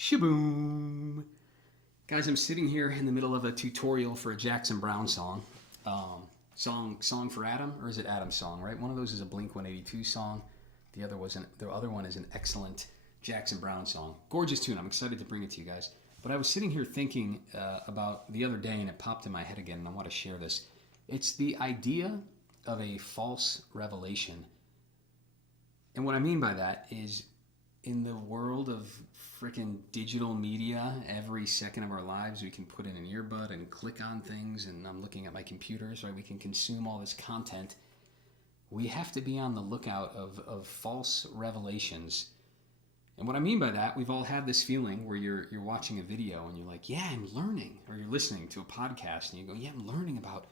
Shaboom! Guys, I'm sitting here in the middle of a tutorial for a Jackson Browne song. Song for Adam, or is it Adam's song, right? One of those is a Blink-182 song. The other one is an excellent Jackson Browne song. Gorgeous tune. I'm excited to bring it to you guys. But I was sitting here thinking about the other day, and it popped in my head again, and I want to share this. It's the idea of a false revelation. And what I mean by that is, in the world of freaking digital media, every second of our lives we can put in an earbud and click on things, and I'm looking at my computers, right? We can consume all this content. We have to be on the lookout of false revelations. And what I mean by that, we've all had this feeling where you're watching a video and you're like, yeah, I'm learning. Or you're listening to a podcast and you go, yeah, I'm learning about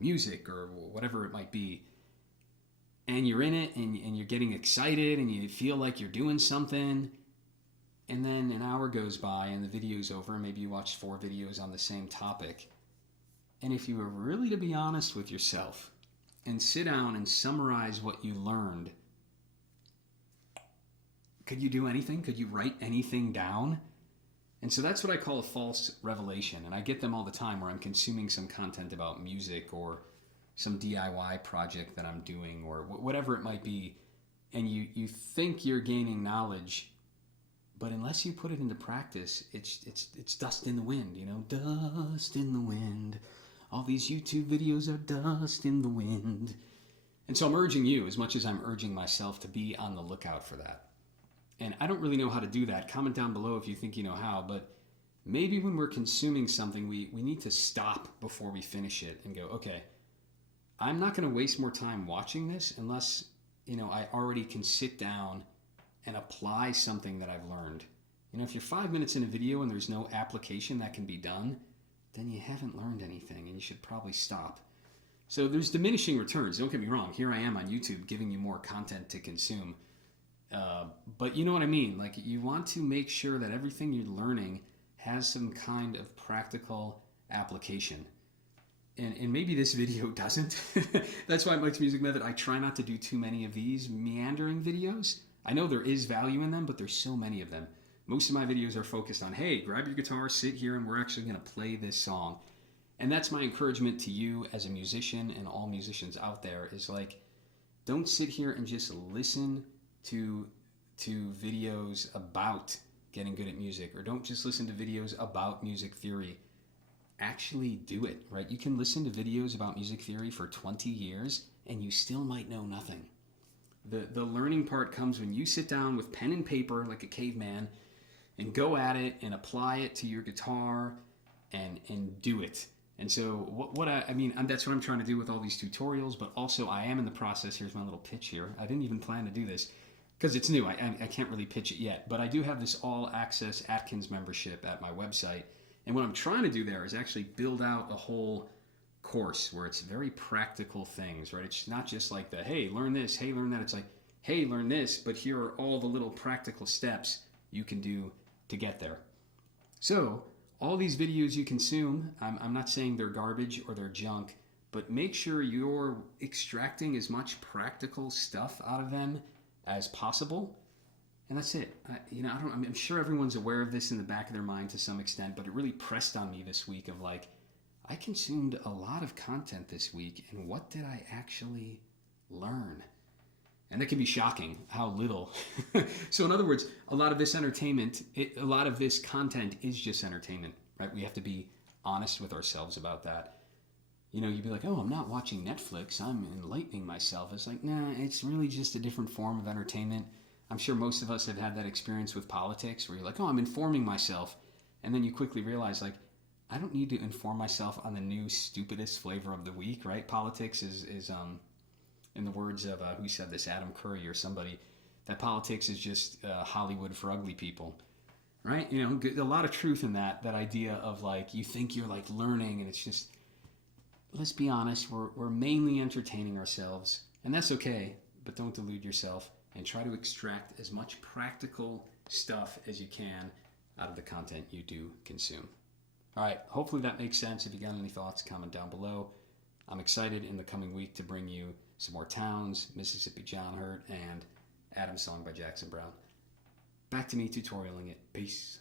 music or whatever it might be. And you're in it and you're getting excited and you feel like you're doing something. And then an hour goes by and the video's over. Maybe you watched 4 videos on the same topic. And if you were really to be honest with yourself and sit down and summarize what you learned, could you do anything? Could you write anything down? And so that's what I call a false revelation. And I get them all the time where I'm consuming some content about music or some DIY project that I'm doing or whatever it might be. And you think you're gaining knowledge, but unless you put it into practice, it's dust in the wind, you know, dust in the wind. All these YouTube videos are dust in the wind. And so I'm urging you, as much as I'm urging myself, to be on the lookout for that. And I don't really know how to do that. Comment down below if you think you know how, but maybe when we're consuming something, we need to stop before we finish it and go, okay, I'm not going to waste more time watching this unless, I already can sit down and apply something that I've learned. If you're 5 minutes in a video and there's no application that can be done, then you haven't learned anything and you should probably stop. So there's diminishing returns. Don't get me wrong. Here I am on YouTube giving you more content to consume. But you know what I mean? Like, you want to make sure that everything you're learning has some kind of practical application. And maybe this video doesn't. That's why Mike's Music Method, I try not to do too many of these meandering videos. I know there is value in them, but there's so many of them. Most of my videos are focused on, hey, grab your guitar, sit here, and we're actually going to play this song. And that's my encouragement to you as a musician and all musicians out there is like, don't sit here and just listen to videos about getting good at music, or don't just listen to videos about music theory. Actually do it, right? You can listen to videos about music theory for 20 years and you still might know nothing. The learning part comes when you sit down with pen and paper like a caveman and go at it and apply it to your guitar and do it. And so that's what I'm trying to do with all these tutorials, but also I am in the process. Here's my little pitch here. I didn't even plan to do this because it's new. I can't really pitch it yet, but I do have this all access Atkins membership at my website. And what I'm trying to do there is actually build out a whole course where it's very practical things, right? It's not just like the, hey, learn this, hey, learn that. It's like, hey, learn this, but here are all the little practical steps you can do to get there. So all these videos you consume, I'm not saying they're garbage or they're junk, but make sure you're extracting as much practical stuff out of them as possible. And that's it. I'm sure everyone's aware of this in the back of their mind to some extent, but it really pressed on me this week of like, I consumed a lot of content this week, and what did I actually learn? And that can be shocking, how little. So in other words, a lot of this content is just entertainment, right? We have to be honest with ourselves about that. You'd be like, oh, I'm not watching Netflix, I'm enlightening myself. It's like, nah, it's really just a different form of entertainment. I'm sure most of us have had that experience with politics where you're like, oh, I'm informing myself. And then you quickly realize, like, I don't need to inform myself on the new stupidest flavor of the week, right? Politics is in the words of, who said this, Adam Curry or somebody, that politics is just Hollywood for ugly people, right? A lot of truth in that idea of like, you think you're like learning and it's just, let's be honest, we're mainly entertaining ourselves. And that's okay, but don't delude yourself. And try to extract as much practical stuff as you can out of the content you do consume. All right, hopefully that makes sense. If you got any thoughts, comment down below. I'm excited in the coming week to bring you some more Towns, Mississippi John Hurt, and Adam's Song by Jackson Browne. Back to me tutorialing it. Peace.